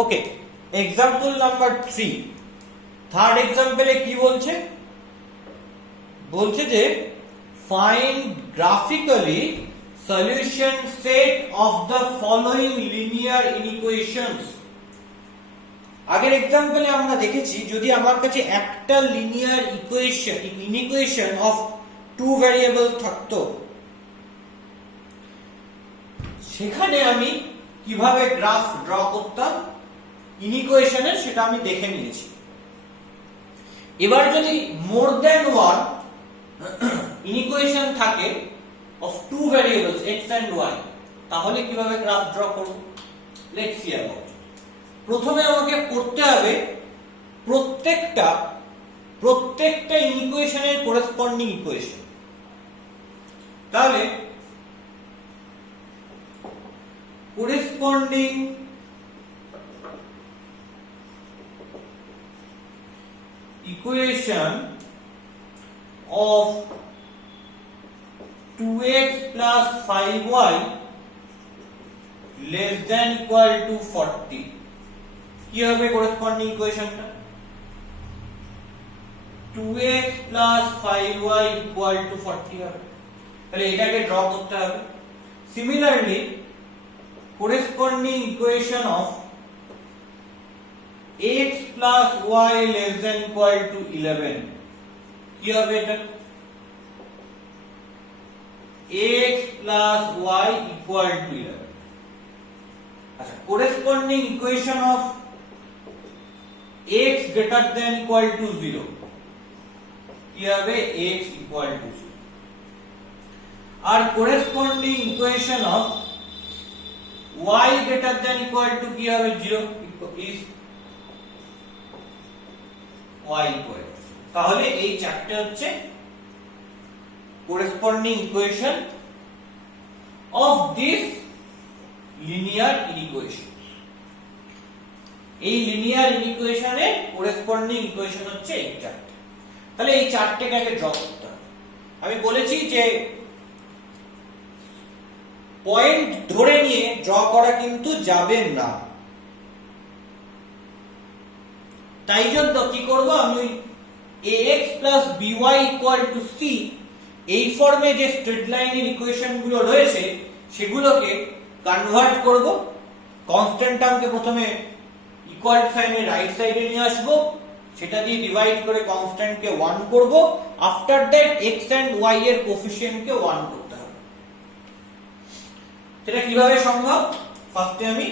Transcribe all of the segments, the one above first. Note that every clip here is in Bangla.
ওকে, এক্সাম্পল নাম্বার 3, থার্ড এক্সাম্পলে কি বলছে? বলছে যে find graphically solution set of the following linear inequations. আগের এক্সাম্পলে আমরা দেখেছি যদি আমার কাছে একটা linear inequation of two variable থাকতো, সেখানে আমি কিভাবে গ্রাফ ড্র করতাম ইনইকুয়েশনের সেটা আমি দেখে নিয়েছি। এবার যদি মোর দ্যান ওয়ান ইনইকুয়েশন থাকে of two variables X and Y, তাহলে কিভাবে গ্রাফ ড্র করব? Let's see about. প্রথমে আমাকে করতে হবে প্রত্যেকটা ইনইকুয়েশনের করেসপন্ডিং ইকুয়েশন। তাহলে corresponding equation of 2x plus 5y less than equal to 40 কি হবে corresponding ইকুয়েশনটা? 2x plus 5y equal to 40 হবে। তাহলে এটাকে ড্র করতে হবে। Similarly corresponding equation of x plus y less than equal to 11 কি হবে এটা? x plus y equal to 11। আচ্ছা, corresponding equation of x greater than equal to 0 কি হবে? x equal to 0। R corresponding equation of y greater than equal to কি হবে? 0 is y equal to। তাহলে এই চারটে হচ্ছে corresponding equation of this linear inequation। এই লিনিয়ার ইনইকুয়েশনের corresponding ইকুয়েশন হচ্ছে এই চারটে। তাহলে এই চারটেকে আগে ড্র করতে হবে। আমি বলেছি যে পয়েন্ট ধরে নিয়ে ড্র করা কিন্তু যাবে না, তাই জন্য কি করব, আমি ax by = c এই ফর্মে যে স্ট্রেট লাইনের ইকুয়েশন গুলো রয়েছে সেগুলোকে কনভার্ট করব। কনস্ট্যান্ট টার্মকে প্রথমে ইকুয়াল সাইনের রাইট সাইডে নিয়ে আসব, সেটা দিয়ে ডিভাইড করে কনস্ট্যান্টকে 1 করব। After that x and y এর কোএফিসিয়েন্টকে 1 করতে হবে। সেটা কিভাবে সম্ভব? ফার্স্টে আমি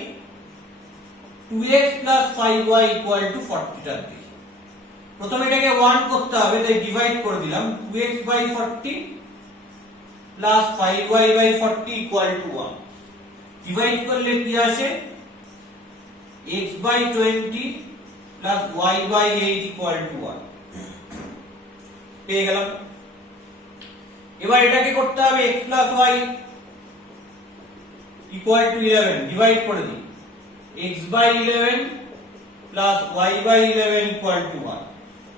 2x plus 5y equal to 40 টা দিই। প্রথমে এটাকে 1 করতে হবে, তাই ডিভাইড করে দিলাম। 2x by 40 plus 5y by 40 equal to 1। Divide করলে কি আসে? x by 20 plus y by 8 equal to 1 পেয়ে গেলাম। এবার এটাকে করতে হবে x plus y equal to 11, divide করে দিই। x by 11 plus y by 11 equal to 1।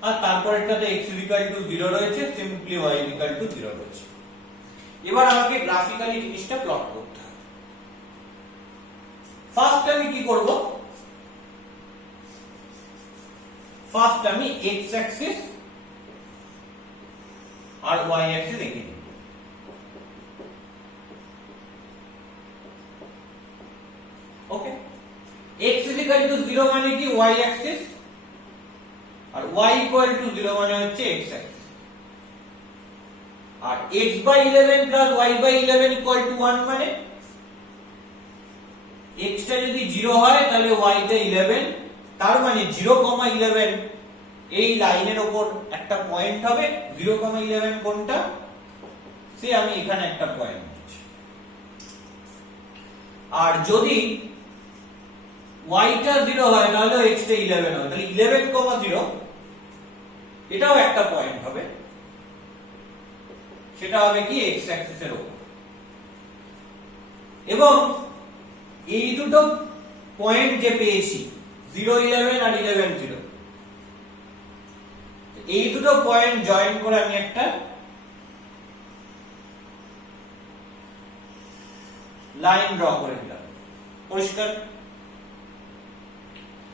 R তারপরেরটাতে x equal to 0 রয়েছে, সিম্পলি y equal to 0 রয়েছে। এবার আমাকে গ্রাফিক্যালি জিনিসটা প্লট করতে হবে। ফার্স্ট আমি কি করব? ফার্স্ট আমি x অ্যাক্সিস আর y অ্যাক্সিস এঁকে নিই। ওকে, x equal to 0 মানে কি? y অ্যাক্সিস, আর y equal to 0 মানে হচ্ছে x অ্যাক্সিস। আর x by 11 plus y by 11 equal to 1 মানে x টা যদি 0 হয় তাহলে y টা 11, তার মানে 0,11 এই লাইনের উপর একটা পয়েন্ট হবে। 0,11 কোনটা? সে আমি এখানে একটা পয়েন্ট দিচ্ছি। আর যদি y টা 0 হয় তাহলে x টা 11 হবে, তাহলে 11,0 এটাও একটা পয়েন্ট হবে। সেটা হবে কি? x অ্যাক্সিসের উপর। এবং এই দুটো পয়েন্ট যে পেয়েছি 0, 11 আর 11, 0, এই দুটো পয়েন্ট জয়েন করে আমি একটা লাইন ড্র করে দিলাম। পরিষ্কার?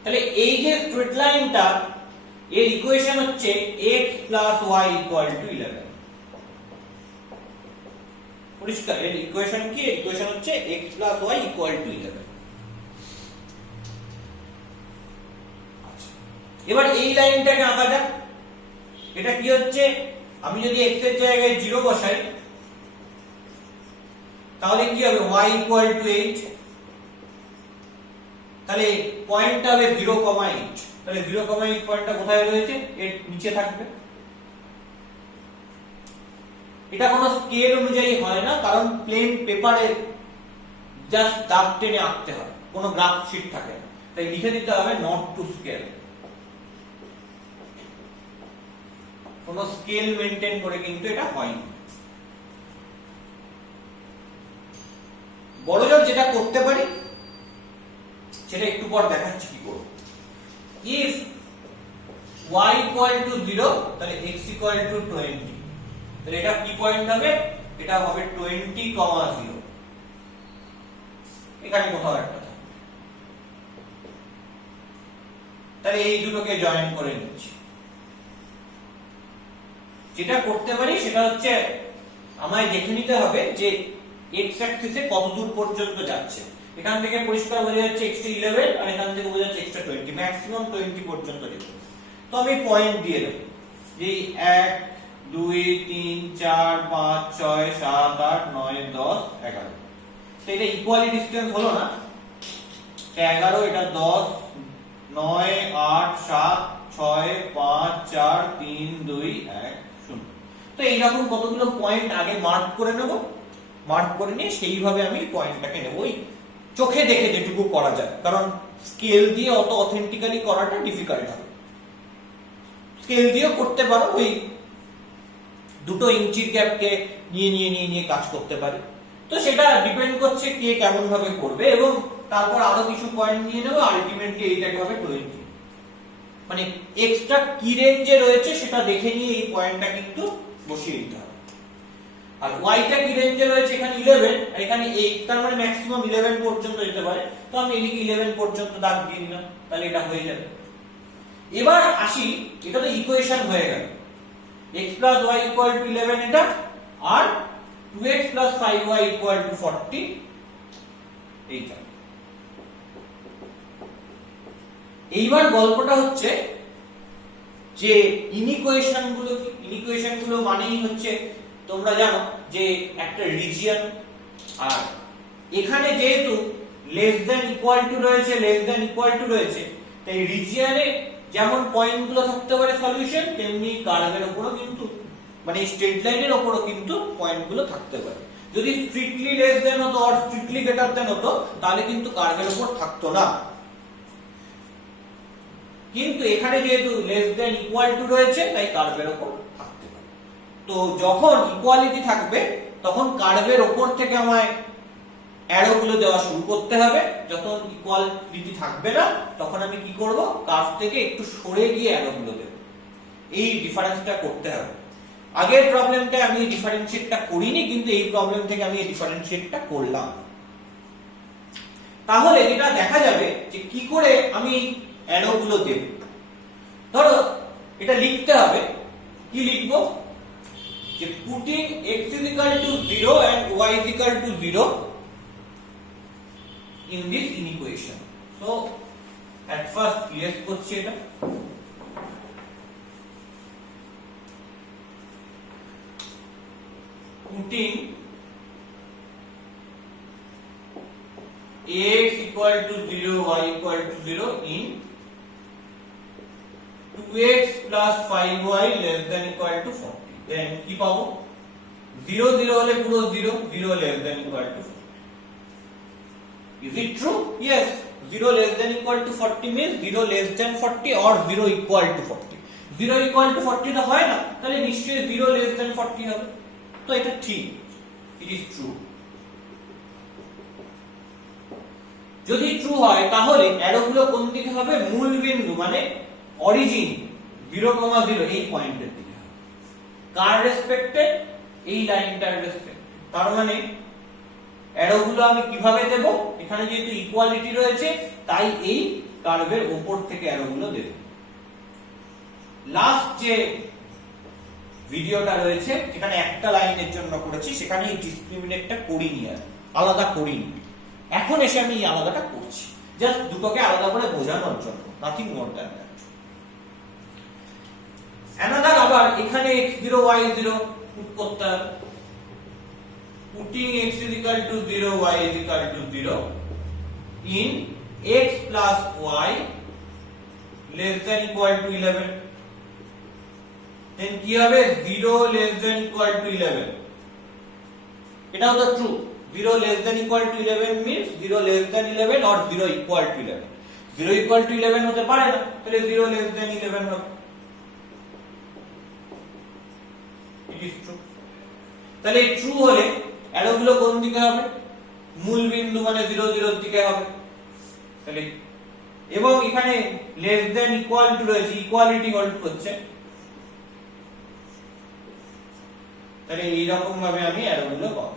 তাহলে এই যে স্ট্রেট লাইনটা এর ইকুয়েশন হচ্ছে x + y = 11। পরিষ্কার? এর ইকুয়েশন কি? ইকুয়েশন হচ্ছে x + y = 11। আচ্ছা, এবার এই লাইনটাকে আঁকা যাক। এটা কি হচ্ছে, আমি যদি x এর জায়গায় 0 বসাই তাহলে কি হবে, y = 8। তাহলে পয়েন্টটা হবে 0,8। তাহলে 0,8 পয়েন্টটা কোথায় রয়েছে? এর নিচে থাকবে। এটা কোনো স্কেল অনুযায়ী হয় না, কারণ প্লেন পেপারে জাস্ট দাগ টেনে আঁকতে হয়, কোনো গ্রাফ শিট থাকে না, তাই লিখে দিতে হবে নট টু স্কেল। কোনো স্কেল মেনটেন করে কিন্তু এটা হয় না। বড়জোর যেটা করতে পারি সেটা একটু পর দেখাচ্ছি কি করব। if y = 0 তাহলে x = 20। তাহলে এটা কি পয়েন্ট হবে? এটা হবে 20,0। এখানে কোথাও একটা থাকবে। তাহলে এই দুটোকে জয়েন করে নিচ্ছি। যেটা করতে পারি সেটা হচ্ছে আমায় দেখে নিতে হবে যে x অ্যাক্সিসে কত দূর পর্যন্ত যাচ্ছে। এখান থেকে পরিষ্কার বোঝা যাচ্ছে x টা 11 আর এখান থেকে বোঝা যাচ্ছে x টা 20, ম্যাক্সিমাম 20 পর্যন্ত যেতে। তো আমি পয়েন্ট দিয়ে দেব যে 1 2 3 4 5 6 7 8 9 10 11। তো এটা ইকুয়ালি ডিসটেন্স হলো না? 11, এটা 10, 9 8 7 6 5 4 3 2 1 0। তো এইরকম কতগুলো পয়েন্ট আগে মার্ক করে নেব। মার্ক করে নিয়ে সেইভাবে আমি পয়েন্টটাকে নেব, ওই চোখে দেখে যেটুকু করা যায়, কারণ স্কেল দিয়ে অত অথেন্টিক্যালি করাটা ডিফিকাল্ট হবে। স্কেল দিয়েও করতে পারো, ওই 2 ইঞ্চির গ্যাপকে নিয়ে কাজ করতে পারে। তো সেটা ডিপেন্ড করছে কে কেমন ভাবে করবে, এবং তারপর আরো কিছু পয়েন্ট নিয়ে নেব। আলটিমেটলি এইটাকে হবে 20। মানে এক্সট্রা কি রেঞ্জে রয়েছে সেটা দেখে নিয়ে এই পয়েন্টটা কিন্তু বসিয়ে দিতে হবে। আর ওয়াইটা কি রেঞ্জে রয়েছে, এখানে 11 আর এখানে 8, তার মানে ম্যাক্সিমাম 11 পর্যন্ত যেতে পারে। তো আমি এদিকে 11 পর্যন্ত দাগ দিয়ে দিলাম, তাহলে এটা হয়ে যাবে। এবার আসি, এটা তো ইকুয়েশন হয়ে গেল, x + y = 11 এটা, আর 2x + 5y = 40 এইটা। এইবার গল্পটা হচ্ছে যে ইনইকুয়েশন গুলো মানেই হচ্ছে, তোমরা জানো যে একটা রিজিয়ন, আর এখানে যেহেতু লেস দ্যান ইকুয়াল টু রয়েছে, তাই রিজিয়নে যেমন পয়েন্টগুলো থাকতে পারে সলিউশন, তেমনি কার্ভের উপরও কিন্তু, মানে স্ট্রেট লাইনের উপরও কিন্তু পয়েন্টগুলো থাকতে পারে। যদি স্ট্রিক্টলি লেস দ্যান হতো আর স্ট্রিক্টলি গ্রেটার দ্যান হতো তাহলে কিন্তু কার্ভের উপর থাকতো না। কিন্তু এখানে যেহেতু লেস দ্যান ইকুয়াল টু রয়েছে, তাই কার্ভের উপর থাকতে পারে। তো যখন ইকুয়ালিটি থাকবে তখন কার্ভের উপর থেকে আমায় অ্যারোগুলো দেওয়া শুরু করতে হবে। যখন ইকুয়ালিটি থাকবে না তখন আমি কি করব, কার্ভ থেকে একটু সরে গিয়ে অ্যারোগুলো দেব। এই ডিফারেন্সটা করতে হবে। আগের প্রবলেমটা আমি এই ডিফারেন্সিয়েটটা করিনি, কিন্তু এই প্রবলেম থেকে আমি এই ডিফারেন্সিয়েটটা করলাম। তাহলে এটা দেখা যাবে যে কি করে আমি অ্যারোগুলো দেব। ধরো এটা লিখতে হবে, কি লিখবো, যে putting x = 0 and y = 0 in this inequation. So at first erase করছি এটা, putting x = 0 y = 0 in 2x + 5y <= 40। then কি পাবো, 0 0 হলে পুরো 0, 0 <= 40। Is it true? Yes, 0 <= 40 means 0 <= 40 or 0 = 40। 0 = 40 তো হয় না, তাহলে নিশ্চয়ই 0 <= 40 হবে। তো এটা ঠিক, it is true। যদি ট্রু হয় তাহলে অ্যারোগুলো কোন দিকে হবে, মূল বিন্দু মানে অরিজিন 0,0 এই পয়েন্টের দিকে হবে। কার রেসপেক্টে, এই লাইনটার রেসপেক্টে। তার মানে অ্যারোগুলো আমি কিভাবে দেব, এখানে যেহেতু ইকুয়ালিটি রয়েছে তাই এই কার্ভের উপর থেকে অ্যারোগুলো দেবে। লাস্ট যে ভিডিওটা রয়েছে যেখানে একটা লাইনের জন্য করেছি সেখানে এই ডিসক্রিমিনেটটা করিনি, আর আলাদা করিনি। এখন এসে আমি এই আলাদাটা করছি, জাস্ট দুটোকে আলাদা করে বোঝানোর জন্য, nothing more than that. Another আবার এখানে x0 y0 পুট করতে হবে। Putting x is equal to 0 y is equal to 0 in x plus y less than equal to 11, then কি হবে 0 less than equal to 11, এটাও তো true. 0 less than equal to 11 means 0 less than 11 or 0 equal to 11। 0 equal to 11 হতে পারে না, তাহলে 0 less than 11 হবে। it is true। তাহলে ট্রু হলে অ্যারো গুলো কোন দিকে হবে? মূল বিন্দু মানে 0 0 এর দিকে হবে। তাহলে এবং এখানে লেস দেন ইকুয়াল টু রয়েছে, ইকুয়ালিটি হোল্ড করছে, তাহলে এই রকম ভাবে আমি অ্যারো গুলো পাবো।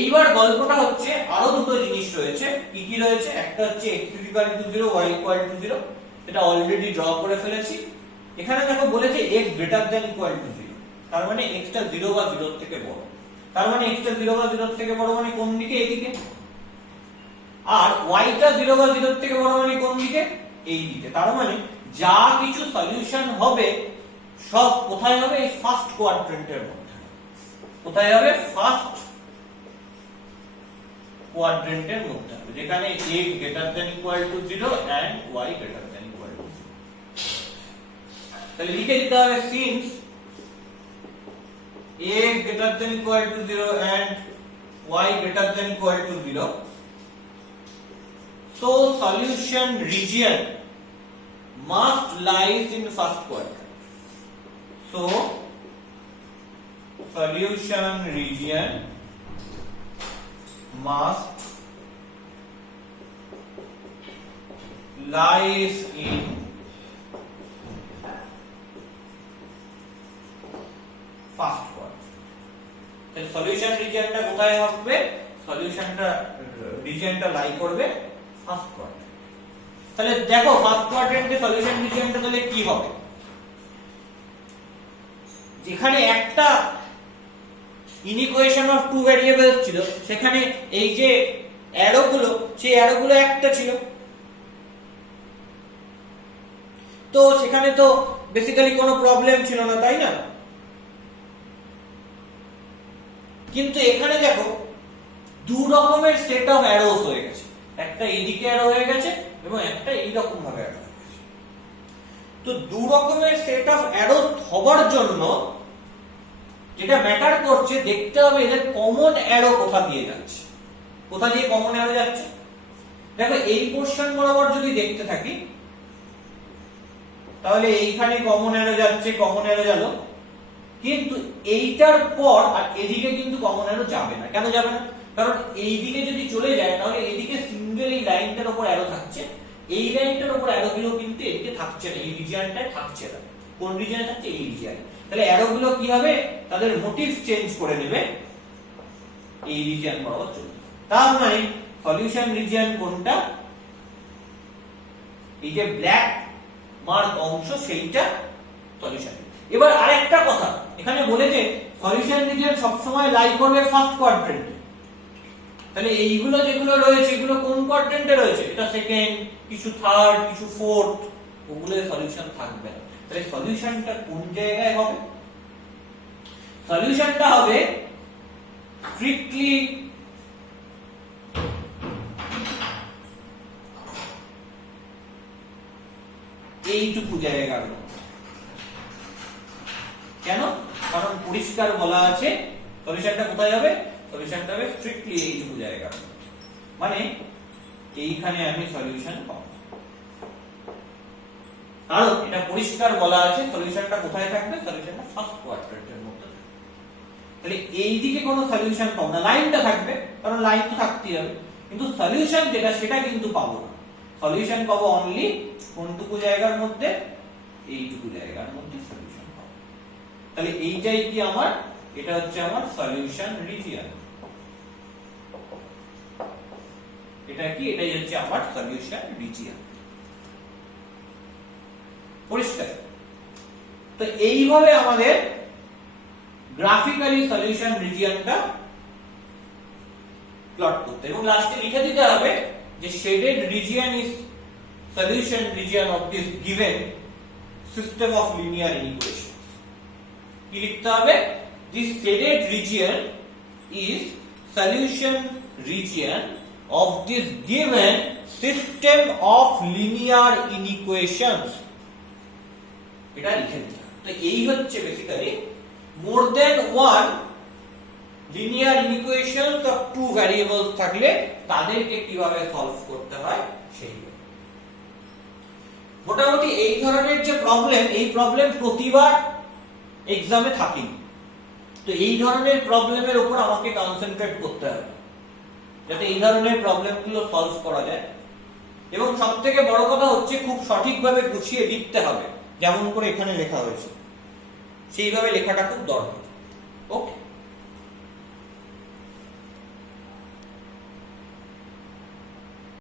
এইবার গল্পটা হচ্ছে আরো দুটো জিনিস রয়েছে। কি কি রয়েছে? একটা হচ্ছে x equal to 0 y equal to 0, এটা অলরেডি ড্র করে ফেলেছি। এখানে দেখো বলেছে x greater than equal to 0, তার মানে x টা 0 বা 0 এর থেকে বড়। তার মানে x টা 0 বা 0 এর থেকে বড় মানে কোন দিকে? এইদিকে। আর y টা 0 বা 0 এর থেকে বড় মানে কোন দিকে? এই দিকে। তার মানে যা কিছু সলিউশন হবে সব কোথায় হবে? এই ফার্স্ট কোয়াড্রেন্টের মধ্যে। কোথায় হবে? ফার্স্ট কোয়াড্রেন্টের মধ্যে হবে, যেখানে x greater than equal to 0 and y greater than equal to 0। তাহলে লিখে দিতে হবে since x greater than equal to 0 and y greater than equal to 0, so solution region must lies in first quadrant। So solution region must lies in first quadrant. তাহলে সলিউশন রিজিয়নটা কোথায় হবে? সলিউশনটা রিজিয়নটা লাই করবে ফার্স্ট কোয়াড্রেন্ট। তাহলে দেখো ফার্স্ট কোয়াড্রেন্টে সলিউশন রিজিয়নটা তাহলে কি হবে? যেখানে একটা ইনইকুয়েশন অফ টু ভেরিয়েবলস ছিল, সেখানে এই যে অ্যারোগুলো, সেই অ্যারোগুলো একটা ছিল, তো সেখানে তো বেসিক্যালি কোনো প্রবলেম ছিল না, তাই না? কিন্তু এখানে দেখো দু রকমের সেট অফ অ্যারোস হয়ে গেছে, একটা এইদিকে অ্যারো হয়ে গেছে এবং একটা এইরকম ভাবে অ্যারো হয়ে গেছে। তো দু রকমের সেট অফ অ্যারোস হবার জন্য যেটা ম্যাটার করছে, দেখতে হবে এদের কমন অ্যারো কোথা দিয়ে যাচ্ছে। কোথা দিয়ে কমন অ্যারো যাচ্ছে? দেখো এই পোরশন বরাবর যদি দেখতে থাকি, তাহলে এইখানে কমন অ্যারো যাচ্ছে, কমন অ্যারো গেল, কিন্তু এইটার পর আর এদিকে কিন্তু কমন অ্যারো যাবে না। কেন যাবে না? কারণ এইদিকে যদি চলে যায় তাহলে এইদিকে সিঙ্গেল এই লাইনটার উপর অ্যারো থাকছে, এই লাইনটার উপর অ্যারো গুলো কিন্তু এদিকে থাকছে না, এই রিজিয়নটায় থাকছে না। কোন রিজিয়নে থাকছে? এই রিজিয়নে। তাহলে অ্যারো গুলো কি হবে? তাদের মোটিভ চেঞ্জ করে নেবে, এই রিজিয়ন বরাবর চলবে। তার মানে সলিউশন রিজিয়ন কোনটা? এই যে ব্ল্যাক মার্ক অংশ, সেইটা সলিউশন। এবার আরেকটা কথা, এখানে বলেছে সলিউশন রিজিয়ন সবসময় লাই করবে ফার্স্ট কোয়াড্রেন্টে। তাহলে এইগুলো যেগুলো রয়েছে এগুলো কোন কোয়াড্রেন্টে রয়েছে? এটা সেকেন্ড, কিছু থার্ড, কিছু ফোর্থ, ওগুলোর সলিউশন থাকবে না। তাহলে সলিউশনটা কোন জায়গায় হবে? সলিউশনটা হবে স্ট্রিক্টলি এইটুকু জায়গার মধ্যে। কেন? কারণ পরিষ্কার বলা আছে সলিউশনটা কোথায় হবে? সলিউশনটা হবে স্ট্রিক্টলি এইটুকু জায়গা, মানে এইখানে আমি সলিউশন পাবো। কারণ এটা পরিষ্কার বলা আছে সলিউশনটা কোথায় থাকবে? সলিউশনটা ফার্স্ট কোয়াড্রেন্টের মধ্যে থাকবে। তাহলে এই দিকে কোনো সলিউশন পাবো না, লাইনটা থাকবে, কারণ লাইন তো থাকতেই হবে, কিন্তু সলিউশন যেটা সেটা কিন্তু পাবো না। সলিউশন পাবো অনলি কোনটুকু জায়গার মধ্যে? এইটুকু জায়গার মধ্যে সলিউশন পাবো। তাহলে এইটাই কি আমার? এটা হচ্ছে আমার সলিউশন রিজিয়ন। এটা কি, এটাই হচ্ছে আমার সলিউশন রিজিয়ন। পরিষ্কার? তো এইভাবে আমাদের গ্রাফিক্যালি সলিউশন রিজিয়নটা প্লট করতে, এবং লাস্টে লিখে দিতে হবে যে shaded region is solution region of this given system of linear equations. কি লিখতে হবে? This shaded region is solution region of this given system of linear inequations। এটা লিখে দিতে হবে। তো এই হচ্ছে basically more than one linear equations of two variables থাকলে তাদেরকে কিভাবে সলভ করতে হয় সেই। মোটামুটি এই ধরনের যে প্রবলেম, এই প্রবলেম প্রতিবার এক্সামে থাকেনি। তো এই ধরনের প্রবলেমের উপর আমাকে কনসেন্ট্রেট করতে হবে যাতে এই ধরনের প্রবলেমগুলো সলভ করা যায়। এবং সবথেকে বড় কথা হচ্ছে খুব সঠিকভাবে গুছিয়ে লিখতে হবে, যেমন করে এখানে লেখা হয়েছে সেইভাবে লেখাটা খুব দরকার। ওকে।